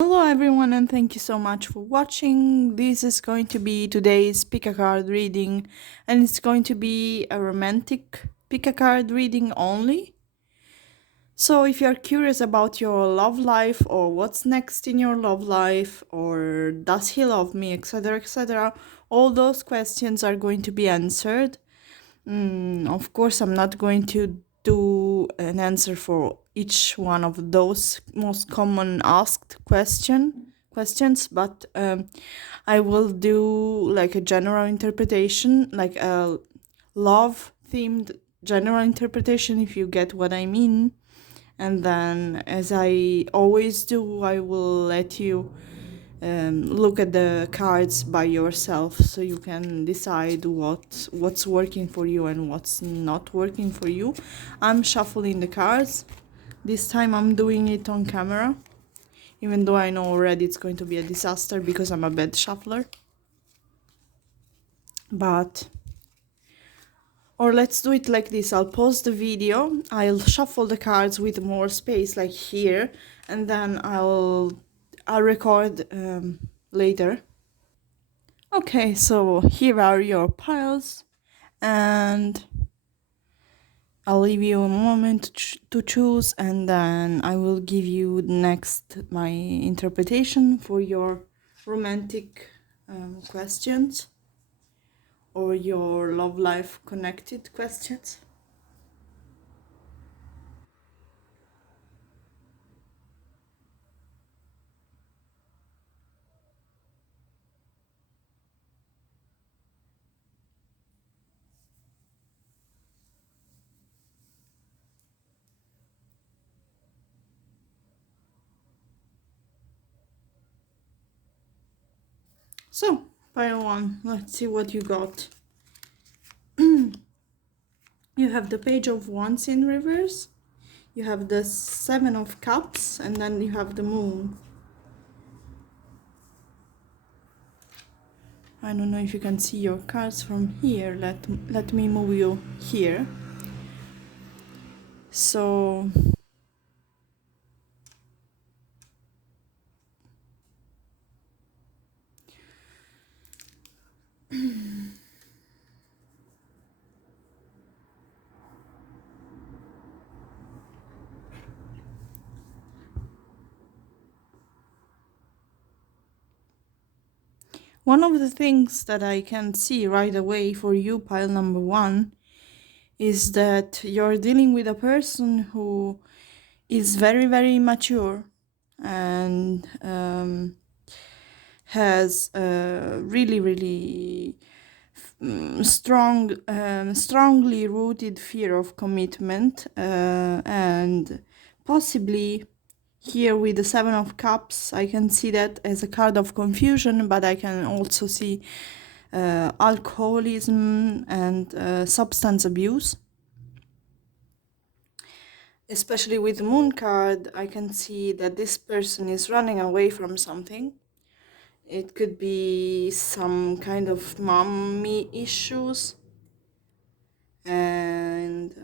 Hello everyone and thank you so much for watching. This is going to be today's pick a card reading and it's going to be a romantic pick a card reading only. So if you're curious about your love life or what's next in your love life or does he love me, etc., etc., all those questions are going to be answered. Of course, I'm not going to do an answer for each one of those most common asked questions, but I will do like a general interpretation, like a love themed general interpretation, if you get what I mean. And then, as I always do, I will let you look at the cards by yourself so you can decide what's working for you and what's not working for you. I'm shuffling the cards. This time I'm doing it on camera, even though I know already it's going to be a disaster because I'm a bad shuffler. But or let's do it like this. I'll pause the video, I'll shuffle the cards with more space like here, and then I'll record later. Okay, so here are your piles, and I'll leave you a moment to choose, and then I will give you next my interpretation for your romantic questions or your love life connected questions. So, pile one, let's see what you got. You have the Page of Wands in reverse, you have the Seven of Cups, and then you have the Moon. I don't know if you can see your cards from here. Let me move you here. So one of the things that I can see right away for you, pile number one, is that you're dealing with a person who is very, very mature and has a really, really strongly rooted fear of commitment, and possibly here with the Seven of Cups, I can see that as a card of confusion, but I can also see alcoholism and substance abuse. Especially with the Moon card, I can see that this person is running away from something. It could be some kind of mommy issues, and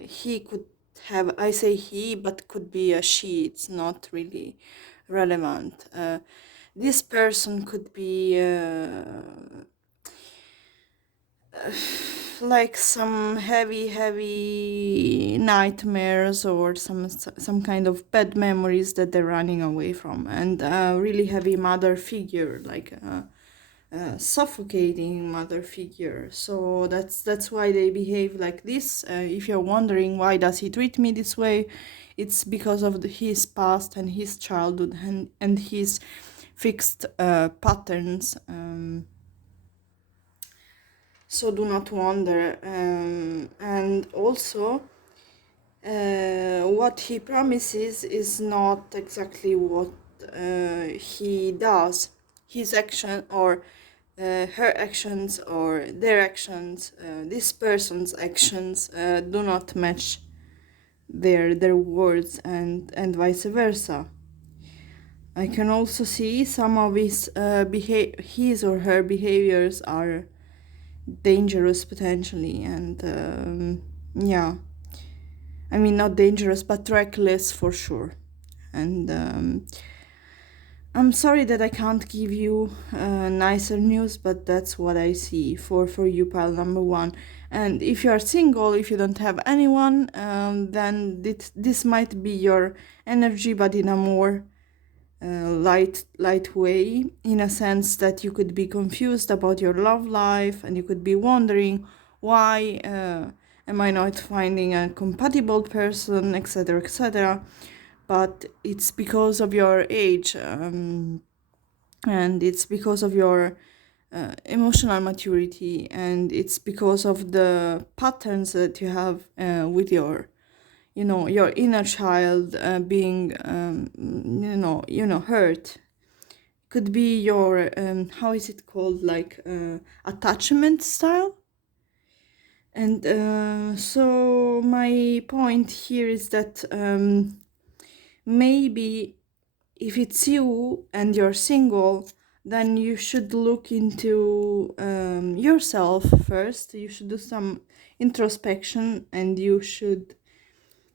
he could have, I say he, but could be a she, it's not really relevant. This person could be like some heavy nightmares or some kind of bad memories that they're running away from, and a really heavy mother figure, like a suffocating mother figure. So that's why they behave like this. If you're wondering why does he treat me this way, it's because of his past and his childhood and his fixed patterns. So do not wonder. And also, what he promises is not exactly what he does. His action or her actions or their actions, this person's actions do not match their words, and vice versa. I can also see some of his or her behaviors are dangerous potentially, and yeah, I mean not dangerous but reckless for sure. And I'm sorry that I can't give you nicer news, but that's what I see for you, pile number one. And if you are single, if you don't have anyone, then this might be your energy, but in a more light way, in a sense that you could be confused about your love life, and you could be wondering why am I not finding a compatible person, etc., etc. But it's because of your age, and it's because of your emotional maturity, and it's because of the patterns that you have with your, your inner child being hurt. Could be your how is it called, like attachment style. And so my point here is that maybe if it's you and you're single, then you should look into yourself first. You should do some introspection, and you should,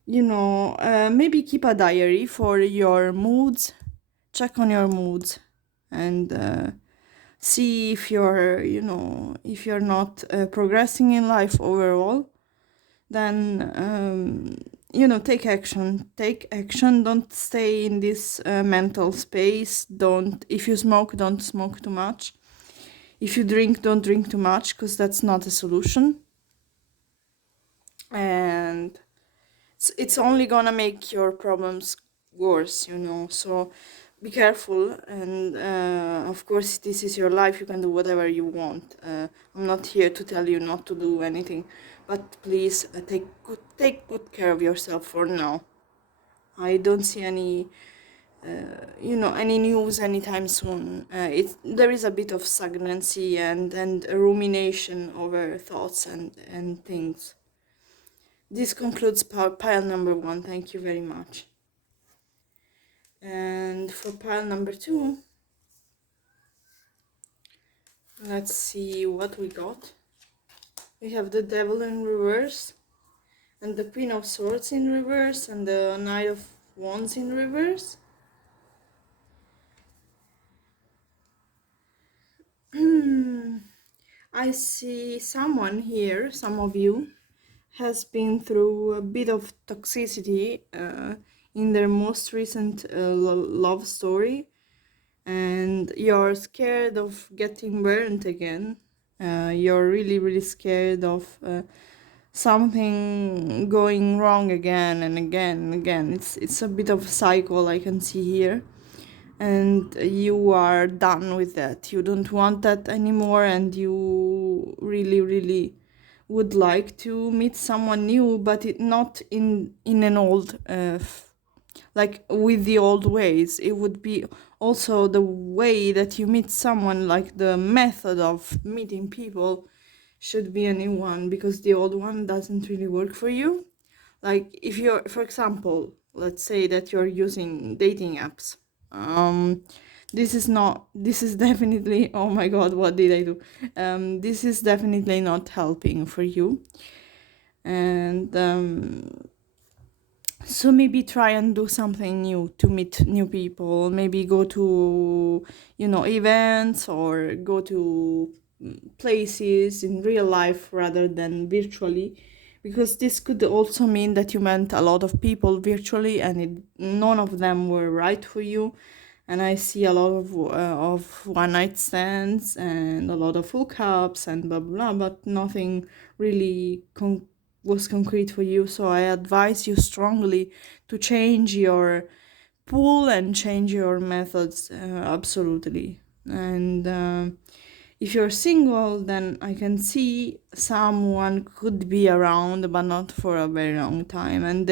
maybe keep a diary for your moods, check on your moods, and see if you're, if you're not progressing in life overall. Then take action. Don't stay in this mental space. Don't If you smoke, don't smoke too much. If you drink, don't drink too much, because that's not a solution, and it's only gonna make your problems worse, so be careful. And of course, this is your life, you can do whatever you want. I'm not here to tell you not to do anything, but please take good care of yourself for now. I don't see any any news anytime soon. There is a bit of stagnancy and rumination over thoughts and things. This concludes pile number one. Thank you very much. And for pile number two, let's see what we got. We have the Devil in reverse, and the Queen of Swords in reverse, and the Knight of Wands in reverse. I see someone here, some of you, has been through a bit of toxicity in their most recent love story, and you're scared of getting burnt again. You're really, really scared of something going wrong again and again and again. It's a bit of a cycle I can see here, and you are done with that. You don't want that anymore, and you really, really would like to meet someone new, but not in an old like with the old ways. It would be also the way that you meet someone, like the method of meeting people should be a new one, because the old one doesn't really work for you. Like if you're, for example, let's say that you're using dating apps. This is definitely, oh my god, what did I do? This is definitely not helping for you. And so maybe try and do something new to meet new people. Maybe go to, events, or go to places in real life rather than virtually, because this could also mean that you met a lot of people virtually, and none of them were right for you. And I see a lot of one night stands and a lot of hookups and blah blah, but nothing really was concrete for you. So I advise you strongly to change your pool and change your methods, absolutely. And if you're single, then I can see someone could be around, but not for a very long time. And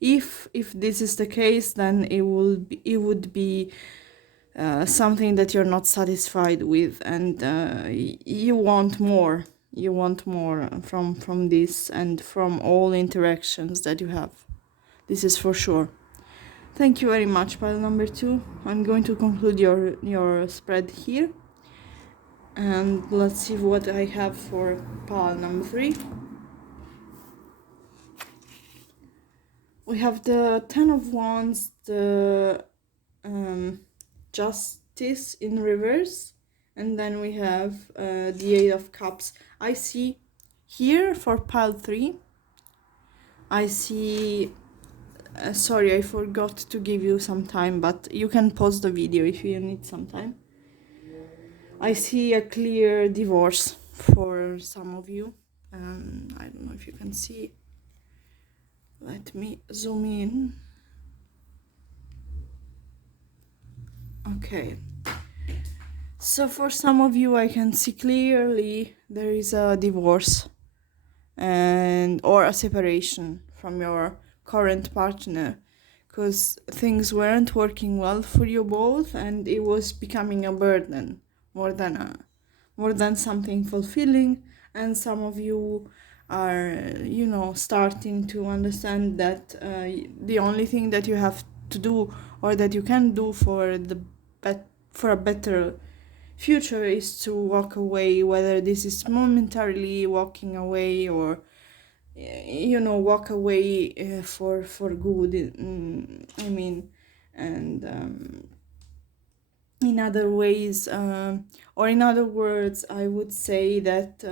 if this is the case, then it would be something that you're not satisfied with, and you want more. You want more from this and from all interactions that you have. This is for sure. Thank you very much, pile number two. I'm going to conclude your spread here, and let's see what I have for pile number three. We have the Ten of Wands, the Justice in reverse, and then we have the Eight of Cups. I see here for pile 3, I see sorry, I forgot to give you some time, but you can pause the video if you need some time. I see a clear divorce for some of you. I don't know if you can see. Let me zoom in. Okay. So for some of you, I can see clearly there is a divorce and or a separation from your current partner, because things weren't working well for you both, and it was becoming a burden more than something fulfilling. And some of you are, starting to understand that the only thing that you have to do, or that you can do for for a better future, is to walk away, whether this is momentarily walking away or walk away for good. I mean, and in other ways, or in other words, I would say that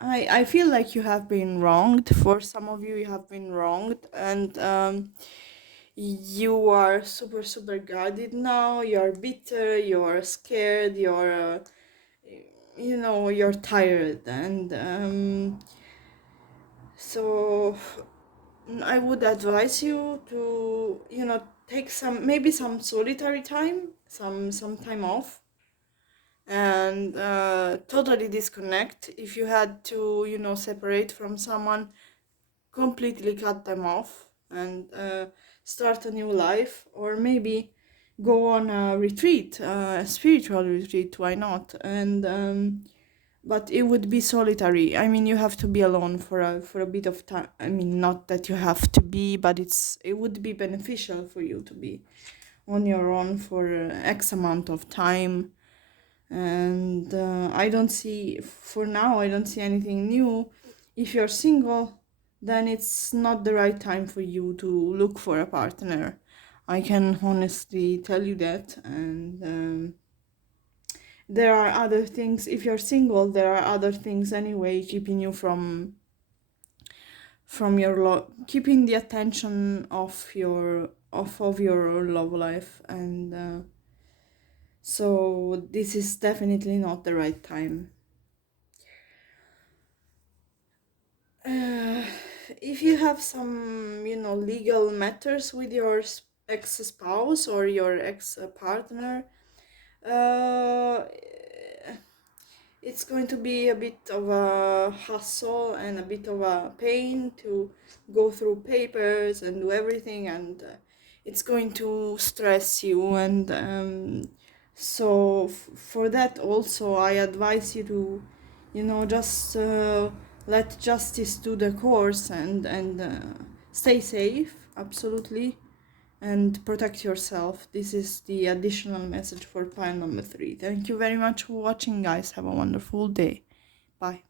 I feel like you have been wronged. For some of you, you have been wronged, and you are super guarded now. You're bitter, you're scared, you're tired, and so I would advise you to, take some solitary time, some time off, and totally disconnect. If you had to, separate from someone, completely cut them off and start a new life, or maybe go on a retreat, a spiritual retreat, why not? And but it would be solitary. I mean, you have to be alone for a bit of time. I mean, not that you have to be, but it would be beneficial for you to be on your own for X amount of time. And for now, I don't see anything new. If you're single, then it's not the right time for you to look for a partner. I can honestly tell you that. And there are other things. If you're single, there are other things anyway keeping you from keeping the attention of your love life. And so this is definitely not the right time. If you have some, legal matters with your ex-spouse or your ex-partner, uh, it's going to be a bit of a hassle and a bit of a pain to go through papers and do everything, and it's going to stress you. And so for that also, I advise you to, just let justice do the course, and stay safe, absolutely, and protect yourself. This is the additional message for pile number 3. Thank you very much for watching, guys. Have a wonderful day. Bye.